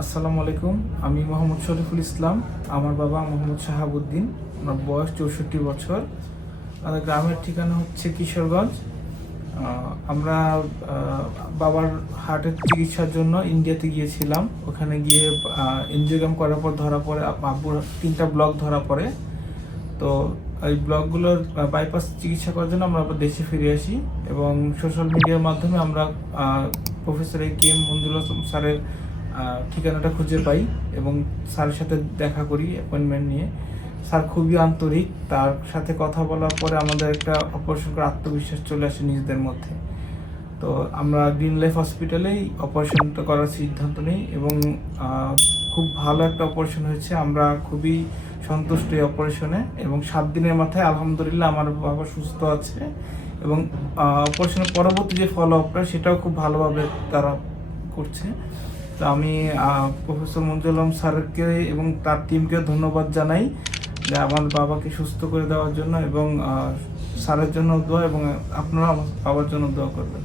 আসসালামু আলাইকুম, আমি মোহাম্মদ শরীফুল ইসলাম, আমার বাবা মোহাম্মদ শাহাবুদ্দিন আমার বয়স চৌষট্টি বছর। আমাদের গ্রামের ঠিকানা হচ্ছে কিশোরগঞ্জ। আমরা বাবার হার্টের চিকিৎসার জন্য ইন্ডিয়াতে গিয়েছিলাম। ওখানে গিয়ে এনজিওগ্রাম করার পর ধরা পড়ে আব্বুর তিনটা ব্লক ধরা পড়ে। তো এই ব্লকগুলোর বাইপাস চিকিৎসা করার জন্য আমরা আবার দেশে ফিরে আসি এবং সোশ্যাল মিডিয়ার মাধ্যমে আমরা professor A K M Manjul স্যারের ঠিকানাটা খুঁজে পাই এবং স্যারের সাথে দেখা করি অ্যাপয়েন্টমেন্ট নিয়ে। স্যার খুবই আন্তরিক, তার সাথে কথা বলার পরে আমাদের একটা অপারেশন করে আত্মবিশ্বাস চলে আসে নিজেদের মধ্যে। তো আমরা গ্রিন লাইফ হসপিটালেই অপারেশনটা করার সিদ্ধান্ত নিই এবং খুব ভালো একটা অপারেশন হয়েছে। আমরা খুবই সন্তুষ্ট এই অপারেশনে এবং সাত দিনের মাথায় আলহামদুলিল্লাহ আমার বাবা সুস্থ আছে এবং অপারেশনের পরবর্তী যে ফলো আপটা সেটাও খুব ভালোভাবে তারা করছে। তো আমি প্রফেসর মঞ্জুলম স্যারকে এবং তার টিমকে ধন্যবাদ জানাই যে আমার বাবাকে সুস্থ করে দেওয়ার জন্য এবং স্যারের জন্য দোয়া এবং আপনারা আমার বাবার জন্য দোয়া করবেন।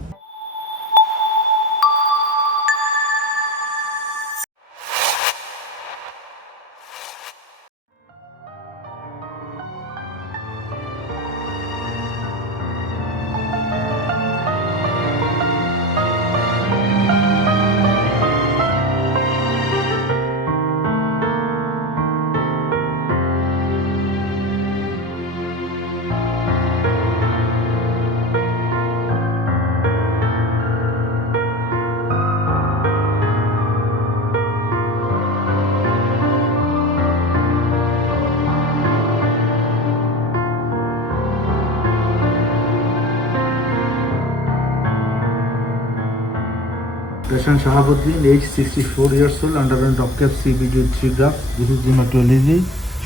Patient Shahabuddin, age 64 years old, underwent CBD with 3 drugs. This is hematology.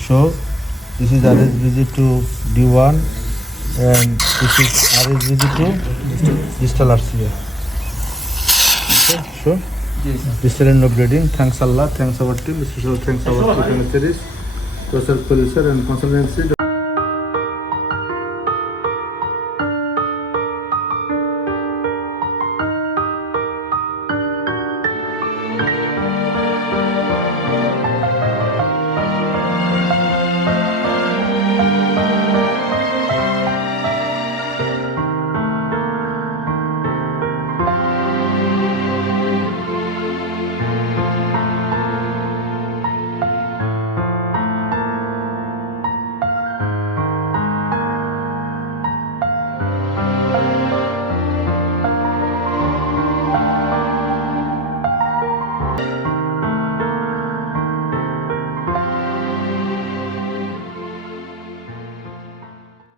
So, this is RSVG to D1 and this is RSVG to distal RCA. Okay, sure. Distal and no bleeding. Thanks Allah, thanks our team, especially thanks our anesthetist, Professor Policer and consultancy.